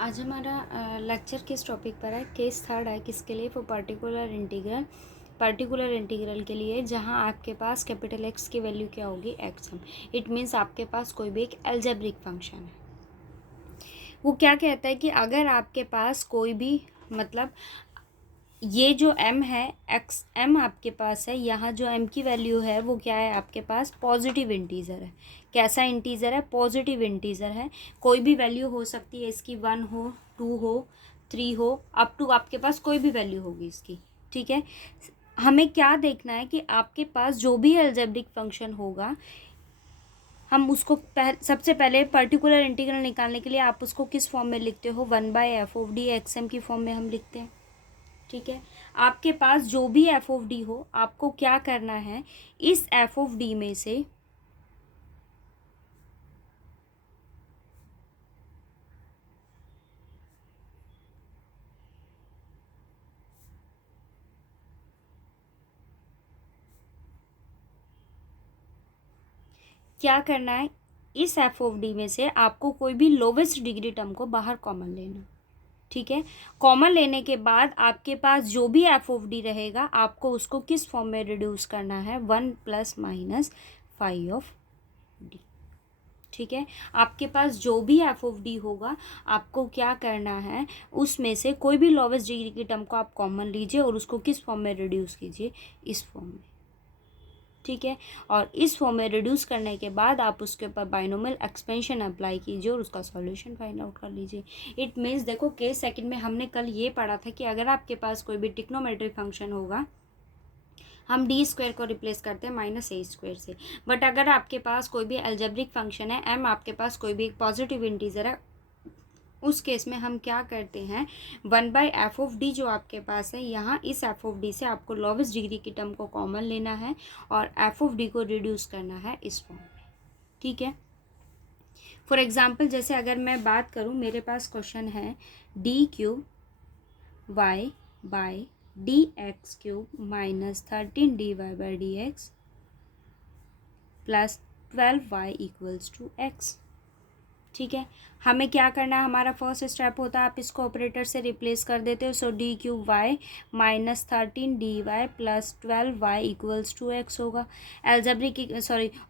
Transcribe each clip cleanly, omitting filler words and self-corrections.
आज हमारा लेक्चर किस टॉपिक पर है? केस थर्ड है किसके लिए? फॉर पर्टिकुलर इंटीग्रल के लिए जहां आपके पास कैपिटल एक्स की वैल्यू क्या होगी? एक्स हम। इट मीन्स आपके पास कोई भी एक एल्जेब्रिक फंक्शन है। वो क्या कहता है कि अगर आपके पास कोई भी मतलब ये जो m है एक्स m आपके पास है, यहाँ जो m की वैल्यू है वो क्या है आपके पास? पॉजिटिव इंटीजर है। कैसा इंटीजर है? पॉजिटिव इंटीजर है। कोई भी वैल्यू हो सकती है इसकी, 1 हो, 2 हो, 3 हो, अप टू आपके पास कोई भी वैल्यू होगी इसकी। ठीक है, हमें क्या देखना है कि आपके पास जो भी अलजेब्रिक फंक्शन होगा, हम उसको सबसे पहले पर्टिकुलर इंटीग्रल निकालने के लिए आप उसको किस फॉर्म में लिखते हो? 1/f(d) xm की फॉर्म में हम लिखते हैं। ठीक है, आपके पास जो भी एफ ऑफ डी हो, आपको क्या करना है? इस एफ ऑफ डी में से क्या करना है? इस एफ ऑफ डी में से आपको कोई भी लोवेस्ट डिग्री टर्म को बाहर कॉमन लेना। ठीक है, कॉमन लेने के बाद आपके पास जो भी एफ ऑफ डी रहेगा, आपको उसको किस फॉर्म में रिड्यूस करना है? 1 + -φ ऑफ डी। ठीक है, आपके पास जो भी एफ ऑफ डी होगा, आपको क्या करना है? उसमें से कोई भी लोवेस्ट डिग्री की टर्म को आप कॉमन लीजिए और उसको किस फॉर्म में रिड्यूस कीजिए? इस फॉर्म में। ठीक है, और इस फॉर्म में रिड्यूस करने के बाद आप उसके ऊपर बाइनोमियल एक्सपेंशन अप्लाई कीजिए और उसका सॉल्यूशन फाइंड आउट कर लीजिए। इट मीन्स देखो, केस सेकंड में हमने कल ये पढ़ा था कि अगर आपके पास कोई भी ट्रिग्नोमेट्रिक फंक्शन होगा, हम d² को रिप्लेस करते हैं -a² से। बट अगर आपके पास कोई भी अलजेब्रिक फंक्शन है, m आपके पास कोई भी एक पॉजिटिव इंटीजर है, उस केस में हम क्या करते हैं? 1/f(d) जो आपके पास है, यहाँ इस एफ ऑफ डी से आपको लोवेस्ट डिग्री की टर्म को कॉमन लेना है और एफ ऑफ डी को रिड्यूस करना है इस फॉर्म में। ठीक है, फॉर एग्जाम्पल जैसे अगर मैं बात करूँ, मेरे पास क्वेश्चन है d³ y/dx³ -13dy/dx + 12y = x। ठीक है, हमें क्या करना है? हमारा फर्स्ट स्टेप होता है, आप इसको ऑपरेटर से रिप्लेस कर देते हो। सो d³ y -13dy + 12y = x होगा। एल्जेब्रिक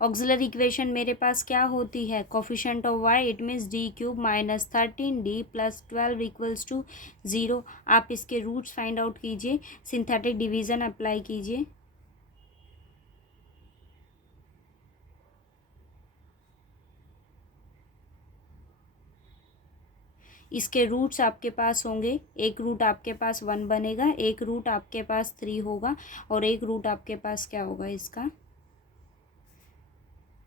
ऑक्सिलरी इक्वेशन मेरे पास क्या होती है? Coefficient of y, it means d³ -13d + 12 = 0। आप इसके रूट्स फाइंड आउट कीजिए, सिंथेटिक डिवीजन अप्लाई कीजिए। इसके रूट्स आपके पास होंगे, एक रूट आपके पास 1 बनेगा, एक रूट आपके पास 3 होगा और एक रूट आपके पास क्या होगा इसका?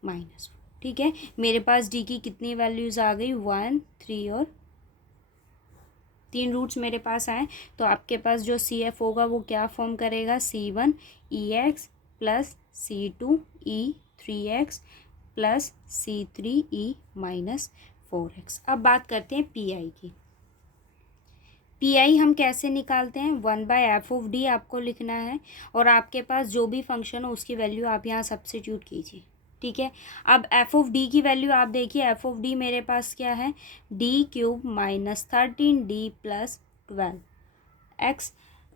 -4। ठीक है, मेरे पास डी की कितनी वैल्यूज आ गई? 1, 3 और 3 रूट्स मेरे पास आए। तो आपके पास जो सी एफ होगा वो क्या फॉर्म करेगा? C1 EX + C2 E3X + C3 E-4X। अब बात करते हैं PI की। PI हम कैसे निकालते हैं? 1/f(d) आपको लिखना है और आपके पास जो भी फंक्शन हो उसकी वैल्यू आप यहाँ सब्स्टिट्यूट कीजिए। ठीक है, अब एफ ऑफ डी की वैल्यू आप देखिए, एफ ऑफ डी मेरे पास क्या है? d³ -13d + 12x।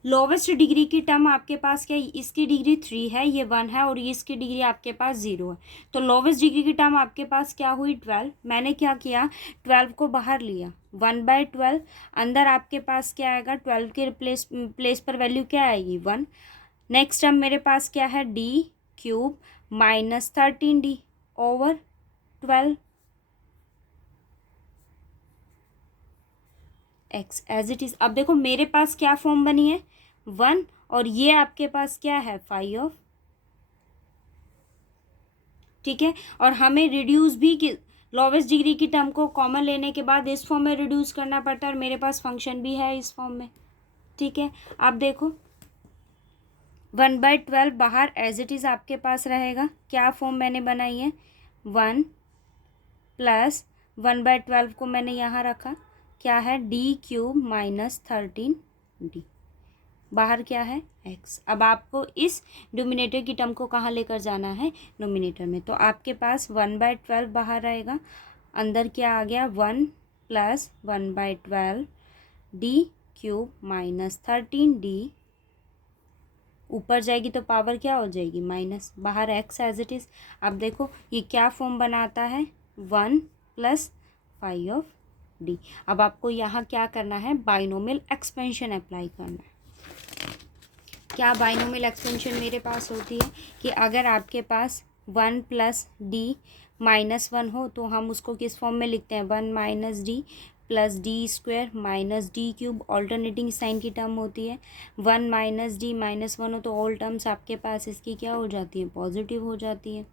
Lowest degree की टर्म आपके पास क्या है? इसकी डिग्री 3 है, ये 1 है और इसकी डिग्री आपके पास 0 है। तो लोवेस्ट डिग्री की टर्म आपके पास क्या हुई? 12। मैंने क्या किया? 12 को बाहर लिया, 1/12 अंदर आपके पास क्या आएगा? 12 के प्लेस पर वैल्यू क्या आएगी? 1। नेक्स्ट टर्म मेरे पास क्या है? d³ -13d / 12 x as it is. अब देखो मेरे पास क्या फॉर्म बनी है? 1 और ये आपके पास क्या है? 5 ऑफ। ठीक है, और हमें रिड्यूस भी लोवेस्ट डिग्री की टर्म को कॉमन लेने के बाद इस फॉर्म में रिड्यूस करना पड़ता है और मेरे पास फंक्शन भी है इस फॉर्म में। ठीक है, अब देखो 1/12 बाहर एज इट इज आपके पास रहेगा। क्या फॉर्म मैंने बनाई है? 1 + 1/12 को मैंने यहाँ रखा, क्या है? d³ -13d। बाहर क्या है? x। अब आपको इस डिनोमिनेटर की टर्म को कहाँ लेकर जाना है? नोमिनेटर में। तो आपके पास 1/12 बाहर आएगा, अंदर क्या आ गया? 1 plus 1/12 D cube minus 13d, ऊपर जाएगी तो पावर क्या हो जाएगी माइनस, बाहर x एज इट इज़। अब देखो ये क्या फॉर्म बनाता है, 1 + 5/d। अब आपको यहाँ क्या करना है, बाइनोमियल एक्सपेंशन अप्लाई करना है। क्या बाइनोमियल एक्सपेंशन मेरे पास होती है कि अगर आपके पास 1 + d - 1 हो तो हम उसको किस फॉर्म में लिखते हैं, 1 - d + d² - d³ alternating sign की टर्म होती है। 1 - d - 1 हो तो ऑल टर्म्स आपके पास इसकी क्या हो जाती है, पॉजिटिव हो जाती है।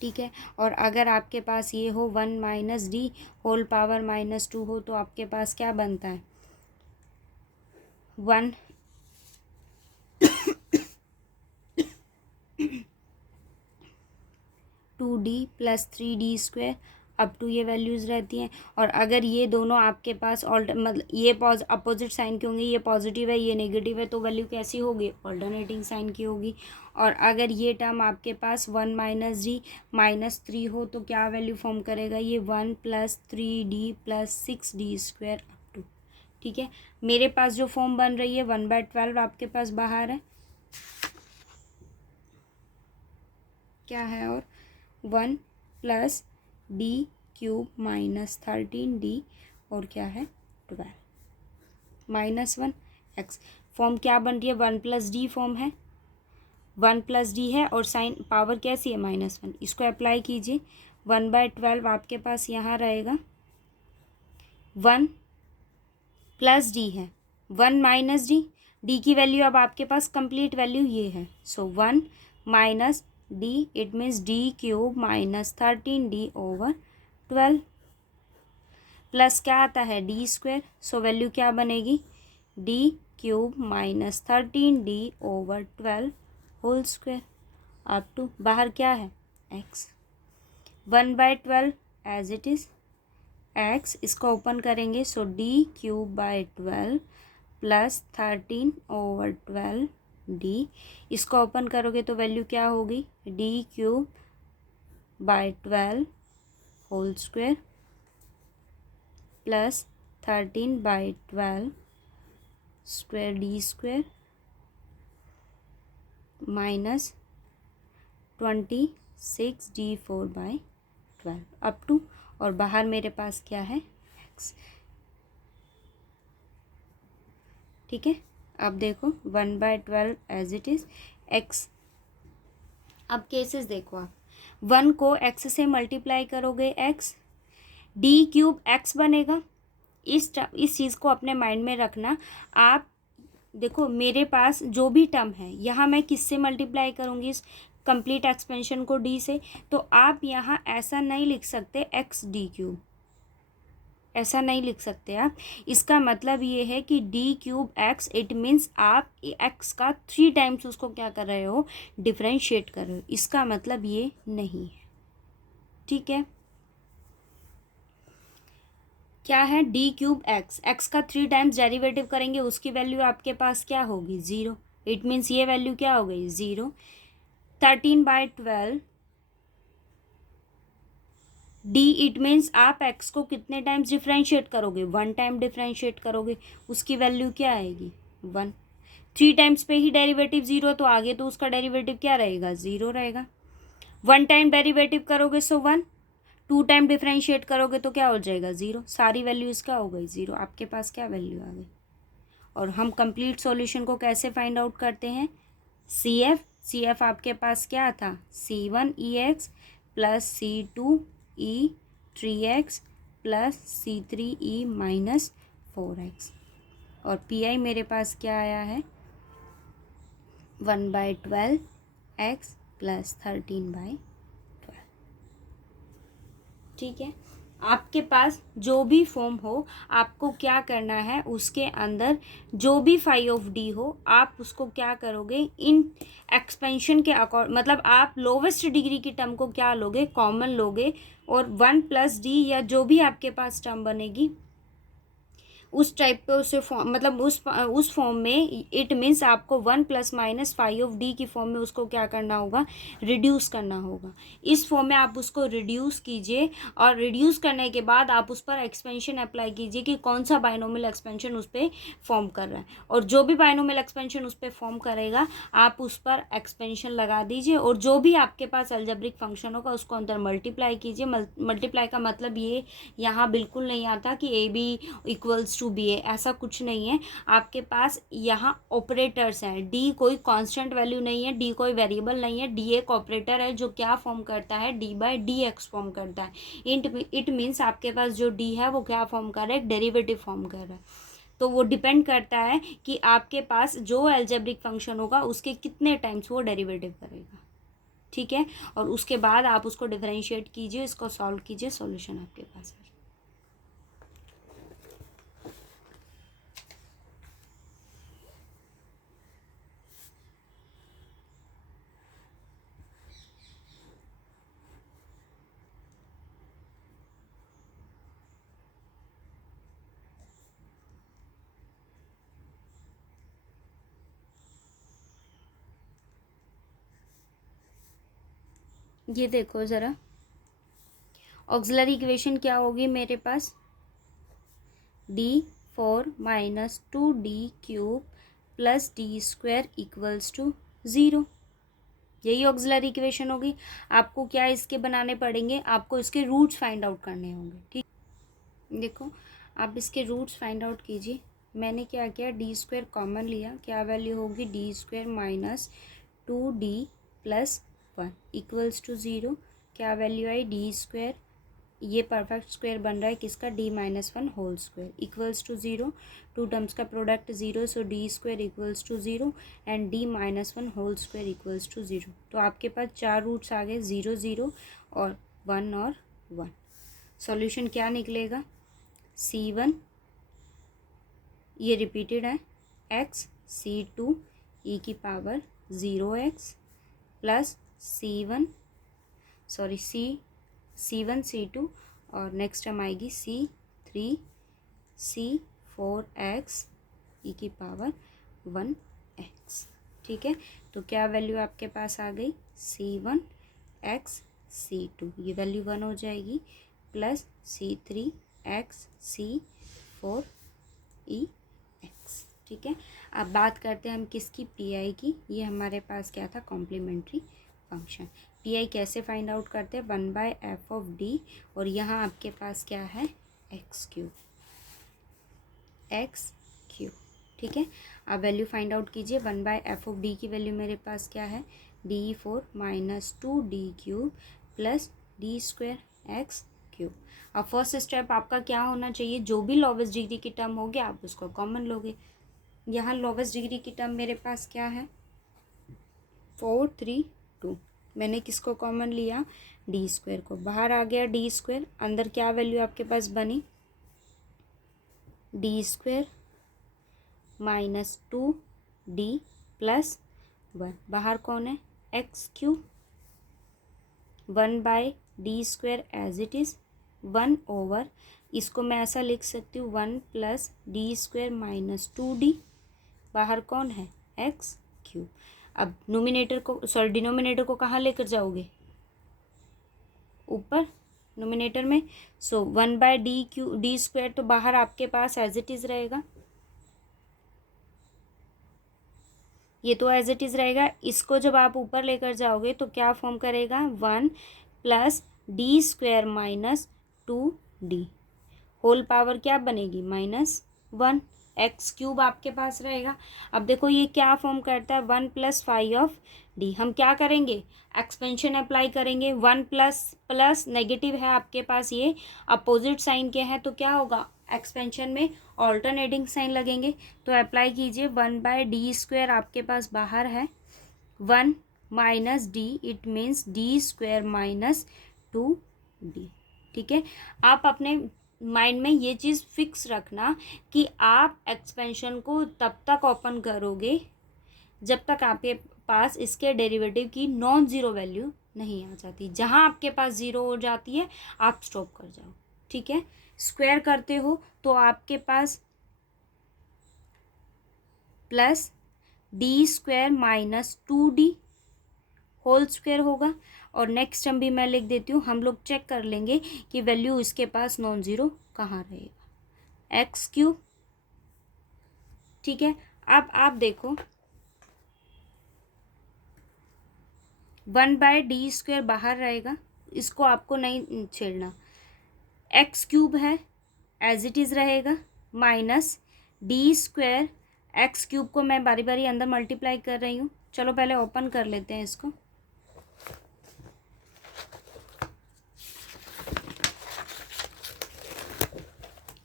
ठीक है, और अगर आपके पास ये हो 1 - d होल पावर -2 हो तो आपके पास क्या बनता है, 1 2d + 3d², अप टू ये वैल्यूज़ रहती हैं। और अगर ये दोनों आपके पास मतलब ये अपोजिट साइन के होंगे, ये पॉजिटिव है ये नेगेटिव है, तो वैल्यू कैसी होगी, ऑल्टरनेटिंग साइन की होगी। और अगर ये टर्म आपके पास 1 - d -3 हो तो क्या वैल्यू फॉर्म करेगा, ये 1 + 3d + 6d² अप टू। ठीक है, मेरे पास जो फॉर्म बन रही है 1/12 आपके पास बाहर है, क्या है, और 1 + d³ - 13d और क्या है 12 -1 x। फॉर्म क्या बन रही है, 1 + d फॉर्म है, 1 + d है और साइन पावर कैसी है -1, इसको अप्लाई कीजिए। 1/12 आपके पास यहाँ रहेगा, 1 + d है, 1 - d, d की वैल्यू अब आपके पास कंप्लीट वैल्यू ये है, सो 1 - d it means d³ - 13d/12 plus क्या आता है d², सो वैल्यू क्या बनेगी, d³ - 13d/12 whole square up to, बाहर क्या है x, 1/12 as it is x, इसको ओपन करेंगे, सो d³/12 + 13/12 d, इसको ओपन करोगे तो वैल्यू क्या होगी, d³/12 whole square plus 13/12 square d² minus 26d4/12 up to, और बाहर मेरे पास क्या है x। ठीक है, अब देखो 1/12 एज इट इज़ x। अब केसेस देखो, आप 1 को x से मल्टीप्लाई करोगे x, d³ x बनेगा। इस चीज़ को अपने माइंड में रखना। आप देखो मेरे पास जो भी टर्म है यहाँ मैं किससे मल्टीप्लाई करूँगी, इस कंप्लीट एक्सपेंशन को d से, तो आप यहाँ ऐसा नहीं लिख सकते x d³, ऐसा नहीं लिख सकते आप। इसका मतलब ये है कि d³ x, इट मीन्स आप x का 3 टाइम्स उसको क्या कर रहे हो, डिफ्रेंशिएट कर रहे हो, इसका मतलब ये नहीं है। ठीक है, क्या है d³ x, x का 3 टाइम्स डेरिवेटिव करेंगे उसकी वैल्यू आपके पास क्या होगी 0, इट मीन्स ये वैल्यू क्या हो गई 0। 13/12 d, इट मीन्स आप x को कितने टाइम्स डिफ्रेंशिएट करोगे, 1 टाइम डिफ्रेंशिएट करोगे, उसकी वैल्यू क्या आएगी 1। 3 टाइम्स पे ही डेरिवेटिव 0 तो आगे तो उसका डेरिवेटिव क्या रहेगा 0 रहेगा। 1 टाइम डेरिवेटिव करोगे सो 1, 2 टाइम डिफ्रेंशिएट करोगे तो क्या हो जाएगा 0, सारी वैल्यू इसका हो गई 0, आपके पास क्या वैल्यू आ गई। और हम कंप्लीट सॉल्यूशन को कैसे फाइंड आउट करते हैं, CF आपके पास क्या था C1ex + C2e3x + C3e - 4x, और PI मेरे पास क्या आया है 1/12 x + 13/12। ठीक है, आपके पास जो भी फॉर्म हो आपको क्या करना है, उसके अंदर जो भी फाई ऑफ डी हो आप उसको क्या करोगे, इन एक्सपेंशन के अकॉर्ड, मतलब आप लोवेस्ट डिग्री की टर्म को क्या लोगे, कॉमन लोगे, और 1 + d या जो भी आपके पास टर्म बनेगी उस टाइप पे उसे फॉर्म, मतलब उस फॉर्म में, इट मीन्स आपको 1 + -φ ऑफ डी की फॉर्म में उसको क्या करना होगा, रिड्यूस करना होगा। इस फॉर्म में आप उसको रिड्यूस कीजिए, और रिड्यूस करने के बाद आप उस पर एक्सपेंशन अप्लाई कीजिए कि कौन सा बाइनोमियल एक्सपेंशन उस पर फॉर्म कर रहा है, और जो भी बाइनोमियल एक्सपेंशन उस पर फॉर्म करेगा आप उस पर एक्सपेंशन लगा दीजिए, और जो भी आपके पास अलजेब्रिक फंक्शन होगा उसको अंदर मल्टीप्लाई कीजिए। मल्टीप्लाई का मतलब ये यहाँ बिल्कुल नहीं आता कि A B equals to B A, ऐसा कुछ नहीं है। आपके पास यहाँ ऑपरेटर्स हैं, डी कोई कांस्टेंट वैल्यू नहीं है, डी कोई वेरिएबल नहीं है, डी एक ऑपरेटर है जो क्या फॉर्म करता है, D by D x form करता है। इट मीन्स आपके पास जो डी है वो क्या फॉर्म कर रहा है, एक डेरिवेटिव फॉर्म कर रहा है। तो वो डिपेंड करता है कि आपके पास जो अलजेब्रिक फंक्शन होगा उसके कितने टाइम्स वो डेरिवेटिव करेगा, ठीक है। और उसके बाद आप उसको डिफरेंशिएट कीजिए, इसको सॉल्व कीजिए, सॉल्यूशन आपके पास है। ये देखो ज़रा, ऑक्सिलरी इक्वेशन क्या होगी मेरे पास, d4 - 2d³ + d² = 0। यही ऑक्सिलरी इक्वेशन होगी। आपको क्या इसके बनाने पड़ेंगे, आपको इसके रूट्स फाइंड आउट करने होंगे, ठीक। देखो आप इसके रूट्स फाइंड आउट कीजिए। मैंने क्या किया, d² कॉमन लिया, क्या वैल्यू होगी, d² - 2d + 1 = 0। क्या वैल्यू आई, d², ये परफेक्ट स्क्वायर बन रहा है किसका, d - 1 whole square = 0। Two terms का product 0, so d² = 0 and d - 1 whole square = 0। तो आपके पास 4 रूट्स आ गए, 0 0 और 1 और 1। सॉल्यूशन क्या निकलेगा, c1, ये रिपीटेड है, x, c2 e⁻0x + c1 c2 और नेक्स्ट टर्म आएगी c3 c4x e⁻1x, ठीक है। तो क्या वैल्यू आपके पास आ गई, c1 x c2, ये वैल्यू 1 हो जाएगी, + c3 x c4 ex, ठीक है। अब बात करते हैं हम किसकी, पी की। ये हमारे पास क्या था, कॉम्प्लीमेंट्री फंक्शन। पी कैसे फाइंड आउट करते हैं, 1/f ऑफ डी, और यहाँ आपके पास क्या है, x3, ठीक है। अब वैल्यू फाइंड आउट कीजिए, 1/f ऑफ डी की वैल्यू मेरे पास क्या है, d4 - 2d³ + d² x³। अब फर्स्ट स्टेप आपका क्या होना चाहिए, जो भी लोवेस्ट डिग्री की टर्म होगी आप उसको कॉमन लोगे। यहाँ लोवेस्ट डिग्री की टर्म मेरे पास क्या है, 4 3 2। मैंने किसको कॉमन लिया, d² को, बाहर आ गया d², अंदर क्या वैल्यू आपके पास बनी, d² - 2d + 1, बाहर कौन है, x³, 1/d² as it is, 1/, इसको मैं ऐसा लिख सकती हूँ, 1 + d² - 2d, बाहर कौन है, x³। अब डिनोमिनेटर को कहाँ लेकर जाओगे, ऊपर नोमिनेटर में, सो 1/d² तो बाहर आपके पास एज इट इज़ रहेगा, ये तो एज इट इज़ रहेगा। इसको जब आप ऊपर लेकर जाओगे तो क्या फॉर्म करेगा, 1 + d² - 2d, होल पावर क्या बनेगी, -1, x³ आपके पास रहेगा। अब देखो ये क्या फॉर्म करता है, 1 + φ ऑफ डी। हम क्या करेंगे, एक्सपेंशन अप्लाई करेंगे, 1 प्लस नेगेटिव है आपके पास, ये अपोजिट साइन के हैं, तो क्या होगा, एक्सपेंशन में ऑल्टरनेटिंग साइन लगेंगे। तो अप्लाई कीजिए, 1/d² आपके पास बाहर है, 1 - d, it means d² - 2d, ठीक है। आप अपने माइंड में ये चीज़ फिक्स रखना कि आप एक्सपेंशन को तब तक ओपन करोगे जब तक आपके पास इसके डेरिवेटिव की नॉन ज़ीरो वैल्यू नहीं आ जाती। जहाँ आपके पास ज़ीरो हो जाती है आप स्टॉप कर जाओ, ठीक है। स्क्वायर करते हो तो आपके पास plus D square minus 2d whole square होगा। और नेक्स्ट टर्म भी मैं लिख देती हूँ, हम लोग चेक कर लेंगे कि वैल्यू इसके पास नॉन ज़ीरो कहाँ रहेगा, एक्स क्यूब। ठीक है, अब आप देखो 1/d² बाहर रहेगा, इसको आपको नहीं छेड़ना। एक्स क्यूब है एज इट इज़ रहेगा, माइनस d²। एक्स क्यूब को मैं बारी बारी अंदर मल्टीप्लाई कर रही हूँ। चलो पहले ओपन कर लेते हैं इसको।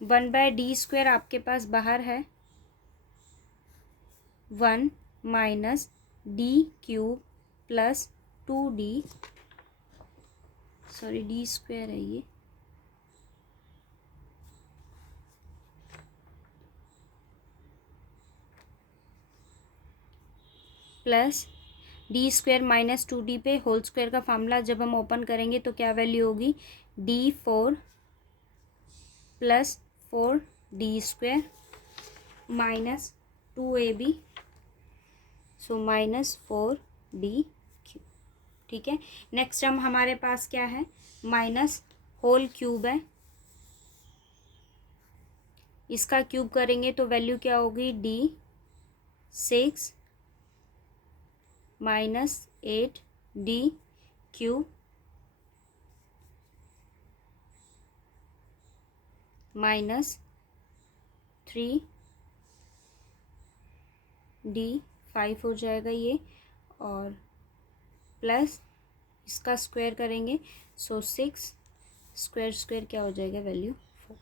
वन बाय d² आपके पास बाहर है, 1 minus d³ plus 2d, sorry d² है ये, प्लस d² माइनस 2d पे होल स्क्वायर का फार्मूला जब हम ओपन करेंगे तो क्या वैल्यू होगी, d4 plus 4d² minus 2ab, so minus 4d³। ठीक है, नेक्स्ट टर्म हमारे पास क्या है, माइनस होल क्यूब है, इसका क्यूब करेंगे तो वैल्यू क्या होगी, d6 minus 8d³ minus 3d5 हो जाएगा ये, और प्लस इसका स्क्वायर करेंगे, सो 6 स्क्वायर स्क्वायर क्या हो जाएगा, वैल्यू 4।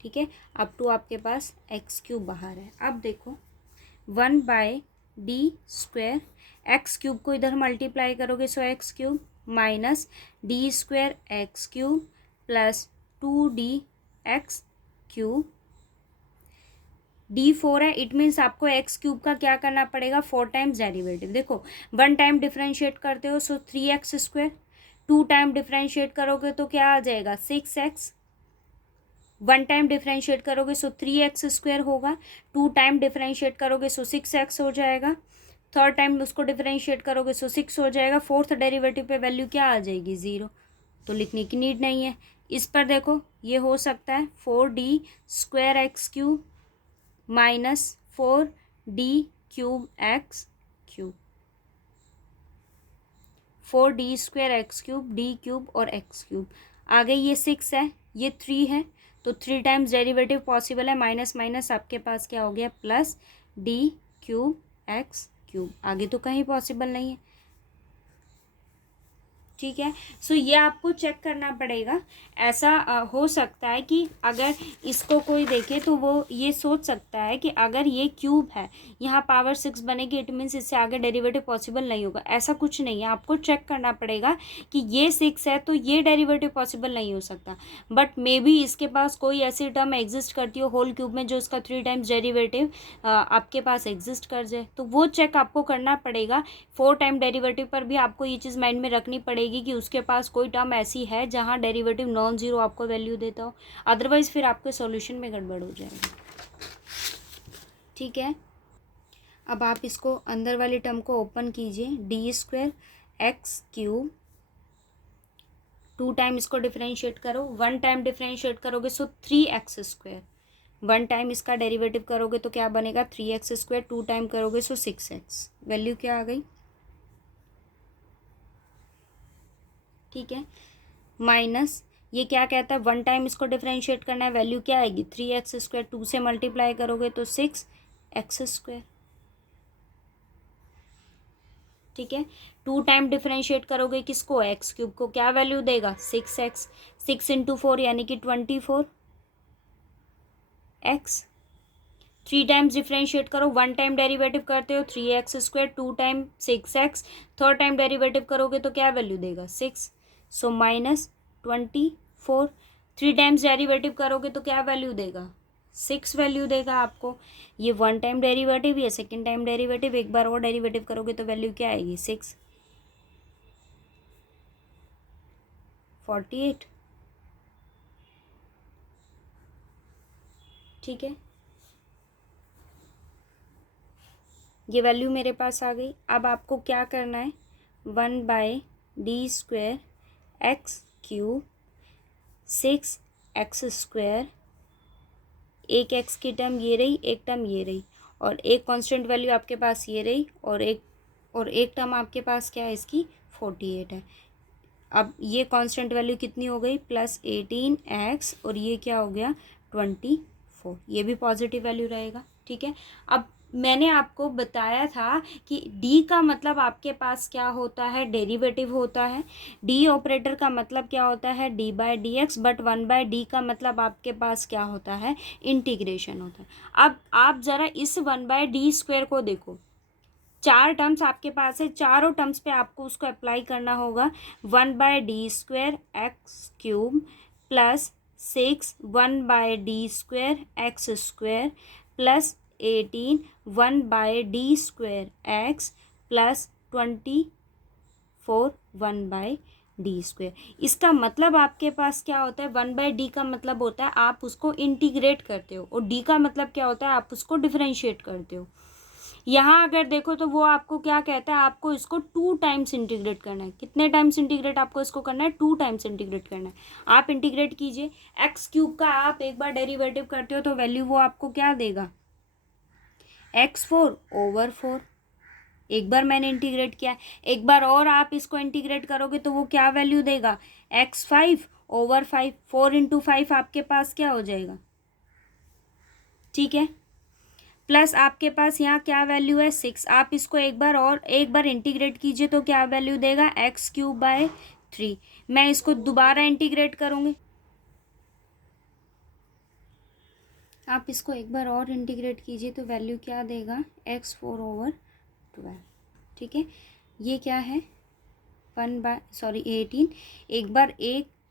ठीक है, अप टू आपके पास एक्स क्यूब बाहर है। अब देखो 1/d², एक्स क्यूब को इधर मल्टीप्लाई करोगे so X cube minus d² X cube plus 2d(x³). d4 है, इट मीन्स आपको एक्स क्यूब का क्या करना पड़ेगा, 4 टाइम्स डेरिवेटिव। देखो 1 टाइम डिफ्रेंशिएट करते हो सो 3x², 2 टाइम डिफ्रेंशिएट करोगे तो क्या आ जाएगा, 6x। 1 टाइम डिफ्रेंशिएट करोगे सो 3x² होगा, 2 टाइम डिफ्रेंशिएट करोगे सो 6x हो जाएगा, थर्ड टाइम उसको डिफ्रेंशिएट करोगे सो 6 हो जाएगा, फोर्थ डेरिवेटिव पे वैल्यू क्या आ जाएगी, 0, तो लिखने की नीड नहीं है। इस पर देखो ये हो सकता है 4d² x³ minus 4d³ x³, 4d² x³ d³ और x³। आगे ये 6 है, ये 3 है, तो 3 टाइम्स डेरिवेटिव पॉसिबल है, माइनस माइनस आपके पास क्या हो गया, प्लस d³ x³। आगे तो कहीं पॉसिबल नहीं है। ठीक है, सो ये आपको चेक करना पड़ेगा। ऐसा हो सकता है कि अगर इसको कोई देखे तो वो ये सोच सकता है कि अगर ये क्यूब है, यहाँ पावर 6 बनेगी, इट मीन्स इससे आगे डेरिवेटिव पॉसिबल नहीं होगा। ऐसा कुछ नहीं है, आपको चेक करना पड़ेगा कि ये 6 है तो ये डेरिवेटिव पॉसिबल नहीं हो सकता, बट मे बी इसके पास कोई ऐसी टर्म एग्जिस्ट करती हो होल क्यूब में जो इसका 3 टाइम्स डेरिवेटिव आपके पास एग्जिस्ट कर जाए, तो वो चेक आपको करना पड़ेगा। 4 टाइम डेरिवेटिव पर भी आपको ये चीज़ माइंड में रखनी पड़ेगी कि उसके पास कोई टर्म ऐसी है जहाँ डेरिवेटिव नॉन ज़ीरो आपको वैल्यू देता हो, अदरवाइज फिर आपके सॉल्यूशन में गड़बड़ हो जाएगी। ठीक है, अब आप इसको अंदर वाली टर्म को ओपन कीजिए, d² x³, 2 टाइम इसको डिफरेंशिएट करो, 1 टाइम डिफरेंशिएट करोगे सो 3x², 1 टाइम इसका डेरिवेटिव करोगे तो क्या बनेगा, 3x², 2 टाइम करोगे सो 6x, वैल्यू क्या आ गई। ठीक है, माइनस ये क्या कहता है, 1 टाइम इसको डिफरेंशिएट करना है, वैल्यू क्या आएगी, 3x², 2 से मल्टीप्लाई करोगे तो 6x²। ठीक है, 2 टाइम डिफरेंशिएट करोगे किसको, x³ को, क्या वैल्यू देगा, 6x, 6 × 4 यानी कि 24x। 3 टाइम्स डिफरेंशिएट करो, 1 टाइम डेरिवेटिव करते हो 3x², 2 time 6x, third time derivative करोगे तो क्या वैल्यू देगा, 6, सो -24। 3 टाइम्स डेरिवेटिव करोगे तो क्या वैल्यू देगा, 6 वैल्यू देगा आपको। ये 1 टाइम डेरिवेटिव, ये सेकेंड टाइम डेरिवेटिव, एक बार और डेरिवेटिव करोगे तो वैल्यू क्या आएगी, 6, 48। ठीक है, ये वैल्यू मेरे पास आ गई। अब आपको क्या करना है, 1/d² x³ 6x², एक x की टर्म ये रही, एक टर्म ये रही, और एक कांस्टेंट वैल्यू आपके पास ये रही, और एक टर्म आपके पास क्या है इसकी, 48 है। अब ये कांस्टेंट वैल्यू कितनी हो गई, +18x, और ये क्या हो गया, 24। ये भी पॉजिटिव वैल्यू रहेगा। ठीक है। अब मैंने आपको बताया था कि डी का मतलब आपके पास क्या होता है, डेरिवेटिव होता है। डी ऑपरेटर का मतलब क्या होता है, d/dx, बट 1/d का मतलब आपके पास क्या होता है, इंटीग्रेशन होता है। अब आप ज़रा इस 1/d² को देखो, 4 टर्म्स आपके पास है, चारों टर्म्स पे आपको उसको अप्लाई करना होगा। 1/d² x³ plus 6 1/d² x² plus 18 1/d² x plus 24 1/d²। इसका मतलब आपके पास क्या होता है, 1/d का मतलब होता है आप उसको इंटीग्रेट करते हो, और d का मतलब क्या होता है, आप उसको डिफरेंशिएट करते हो। यहाँ अगर देखो तो वो आपको क्या कहता है, आपको इसको 2 टाइम्स इंटीग्रेट करना है। कितने टाइम्स इंटीग्रेट आपको इसको करना है, 2 टाइम्स इंटीग्रेट करना है। आप इंटीग्रेट कीजिए, x³ का आप एक बार डेरिवेटिव करते हो तो वैल्यू वो आपको क्या देगा, x4/4। एक बार मैंने इंटीग्रेट किया, एक बार और आप इसको इंटीग्रेट करोगे तो वो क्या वैल्यू देगा, x5/5। 4 × 5 आपके पास क्या हो जाएगा, ठीक है। प्लस आपके पास यहाँ क्या वैल्यू है, 6। आप इसको एक बार इंटीग्रेट कीजिए तो क्या वैल्यू देगा, x³/3। मैं इसको दोबारा इंटीग्रेट करूँगी, आप इसको एक बार और इंटीग्रेट कीजिए तो वैल्यू क्या देगा, x4/12। ठीक है। ये क्या है, 18।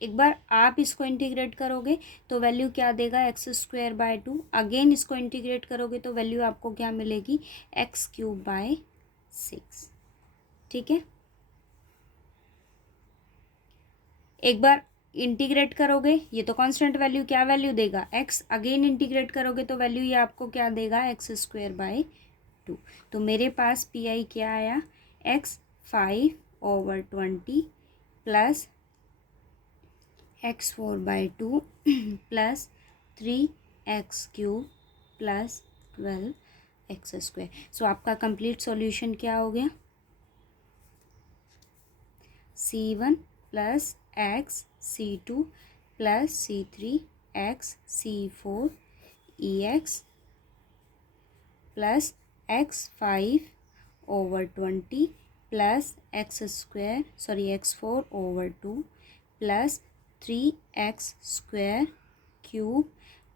एक बार आप इसको इंटीग्रेट करोगे तो वैल्यू क्या देगा, x²/2। अगेन इसको इंटीग्रेट करोगे तो वैल्यू आपको क्या मिलेगी, x³/6। ठीक है। एक बार इंटीग्रेट करोगे, ये तो कांस्टेंट वैल्यू, क्या वैल्यू देगा, x। अगेन इंटीग्रेट करोगे तो वैल्यू ये आपको क्या देगा, x²/2। तो मेरे पास PI क्या आया, x5/20 plus x4/2 plus 3x³ plus 12x²। सो आपका कंप्लीट सॉल्यूशन क्या हो गया, C1 plus x C2 plus C3 x C4 EX plus x5/20 plus x4/2 plus 3x²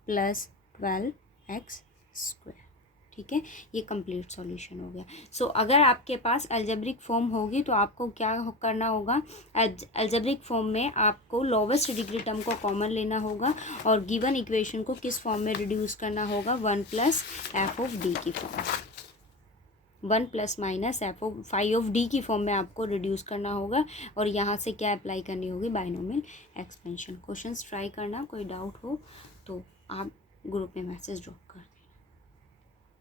plus 12x²। ठीक है। ये कंप्लीट सॉल्यूशन हो गया। सो अगर आपके पास अलजेब्रिक फॉर्म होगी तो आपको क्या करना होगा, अलजेब्रिक फॉर्म में आपको लोवेस्ट डिग्री टर्म को कॉमन लेना होगा और गिवन इक्वेशन को किस फॉर्म में रिड्यूस करना होगा, 1 + f(d) की फॉर्म, 1 ± f(φ)(d) की फॉर्म में आपको रिड्यूस करना होगा। और यहाँ से क्या अप्लाई करनी होगी, बाइनोमियल एक्सपेंशन। क्वेश्चंस ट्राई करना, कोई डाउट हो तो आप ग्रुप में मैसेज ड्रॉप कर